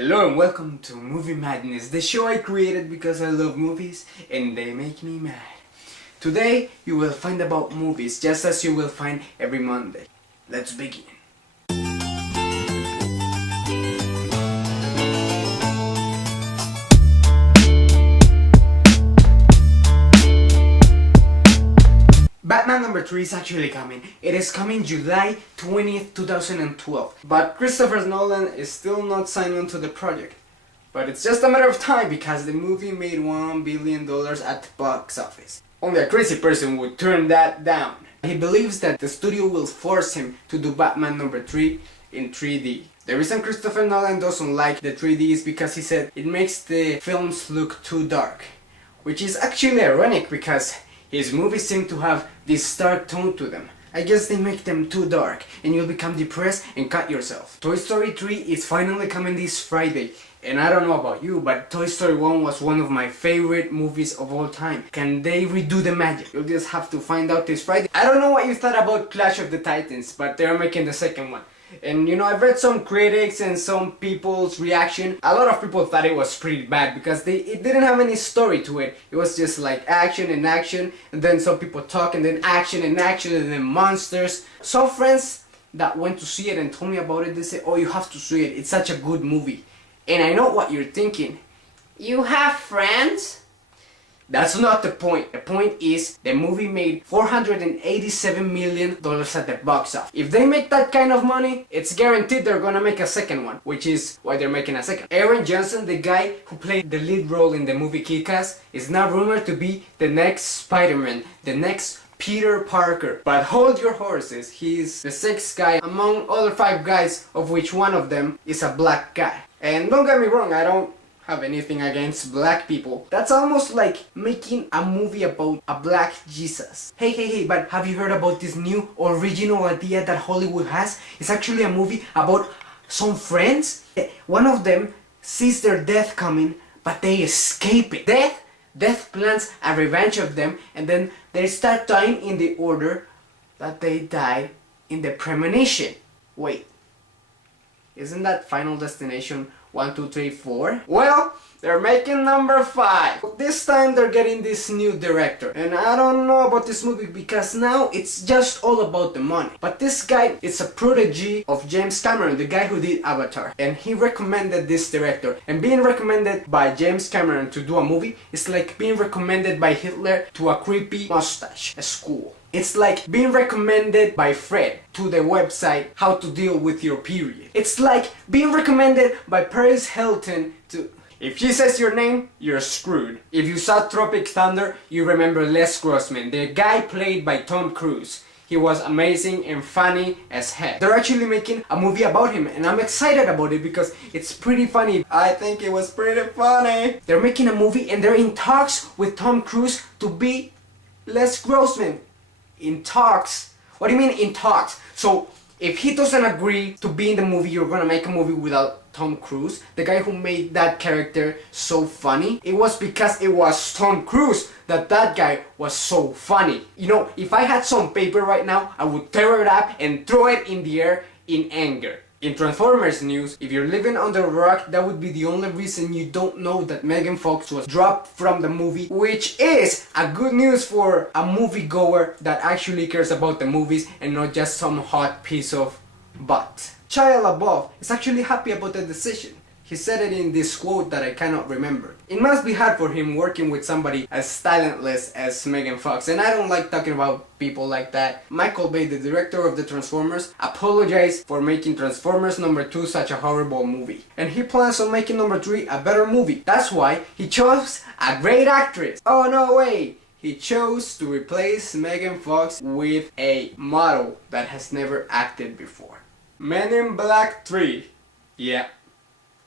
Hello and welcome to Movie Madness, the show I created because I love movies and they make me mad. Today you will find about movies just as you will find every Monday. Let's begin. Batman number 3 is actually coming. It is coming July 20th, 2012. But Christopher Nolan is still not signed on to the project. But it's just a matter of time because the movie made $1 billion at the box office. Only a crazy person would turn that down. He believes that the studio will force him to do Batman number 3 in 3D. The reason Christopher Nolan doesn't like the 3D is because he said it makes the films look too dark. Which is actually ironic because his movies seem to have this dark tone to them. I guess they make them too dark and you'll become depressed and cut yourself. Toy Story 3 is finally coming this Friday. And I don't know about you, but Toy Story 1 was one of my favorite movies of all time. Can they redo the magic? You'll just have to find out this Friday. I don't know what you thought about Clash of the Titans, but they're making the second one. And you know, I've read some critics and some people's reaction. A lot of people thought it was pretty bad because it didn't have any story to it. It was just like action and action, and then some people talk, and then action and action, and then monsters. Some friends that went to see it and told me about it, they said, "Oh, you have to see it. It's such a good movie." And I know what you're thinking. You have friends? That's not the point. The point is the movie made $487 million at the box office. If they make that kind of money, it's guaranteed they're gonna make a second one, which is why they're making a second. Aaron Johnson, the guy who played the lead role in the movie Kick-Ass, is now rumored to be the next Spider-Man, the next Peter Parker. But hold your horses, he's the sixth guy among other 5 guys, of which one of them is a black guy. And don't get me wrong, I don't have anything against black people. That's almost like making a movie about a black Jesus. Hey, but have you heard about this new original idea that Hollywood has? It's actually a movie about some friends. One of them sees their death coming, but they escape it. Death plans a revenge of them, and then they start dying in the order that they died in the premonition. Wait, isn't that Final Destination 1, 2, 3, 4? Well, they're making number 5. This time they're getting this new director. And I don't know about this movie because now it's just all about the money. But this guy is a protege of James Cameron, the guy who did Avatar. And he recommended this director. And being recommended by James Cameron to do a movie is like being recommended by Hitler to a creepy mustache at school. It's like being recommended by Fred to the website How to Deal with Your Period. It's like being recommended by Paris Hilton to... If she says your name, you're screwed. If you saw Tropic Thunder, you remember Les Grossman, the guy played by Tom Cruise. He was amazing and funny as heck. They're actually making a movie about him and I'm excited about it because it's pretty funny. I think it was pretty funny. They're making a movie and they're in talks with Tom Cruise to be Les Grossman. In talks? What do you mean in talks? So if he doesn't agree to be in the movie, you're gonna make a movie without Tom Cruise, the guy who made that character so funny. It was because it was Tom Cruise that guy was so funny. You know, if I had some paper right now, I would tear it up and throw it in the air in anger. In Transformers news, if you're living under a rock, that would be the only reason you don't know that Megan Fox was dropped from the movie, which is a good news for a moviegoer that actually cares about the movies and not just some hot piece of butt. Shia LaBeouf is actually happy about the decision. He said it in this quote that I cannot remember. It must be hard for him working with somebody as talentless as Megan Fox, and I don't like talking about people like that. Michael Bay, the director of the Transformers, apologized for making Transformers number 2 such a horrible movie. And he plans on making number 3 a better movie. That's why he chose a great actress. Oh no way! He chose to replace Megan Fox with a model that has never acted before. Men in Black 3. Yeah.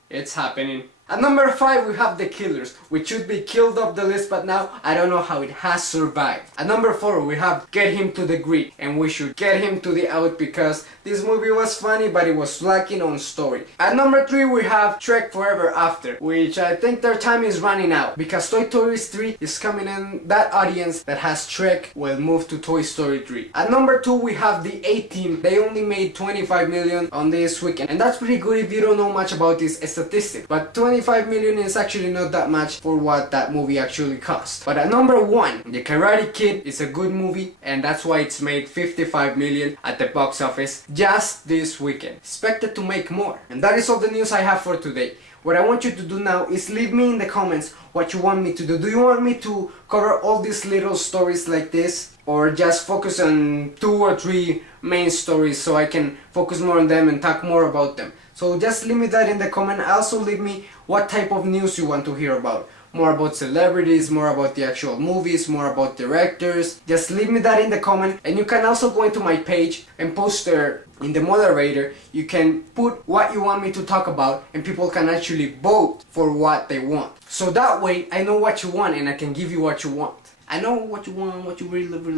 It's happening. At number 5 we have The Killers, which should be killed off the list, but now I don't know how it has survived. At number 4 we have Get Him to the Grid, and we should get him to the out because this movie was funny but it was lacking on story. At number 3 we have Trek Forever After, which I think their time is running out because Toy Story 3 is coming in. That audience that has Trek will move to Toy Story 3. At number 2 we have The A-Team. They only made 25 million on this weekend, and that's pretty good if you don't know much about this statistic, but 25 million is actually not that much for what that movie actually cost. But at number 1, The Karate Kid is a good movie, and that's why it's made 55 million at the box office just this weekend. Expected to make more. And that is all the news I have for today. What I want you to do now is leave me in the comments what you want me to do. Do you want me to cover all these little stories like this, or just focus on 2 or 3 main stories so I can focus more on them and talk more about them? So just leave me that in the comment. Also leave me what type of news you want to hear about. More about celebrities, more about the actual movies, more about directors. Just leave me that in the comment, and you can also go into my page and post there in the moderator. You can put what you want me to talk about and people can actually vote for what they want. So that way I know what you want and I can give you what you want. I know what you want, what you really want.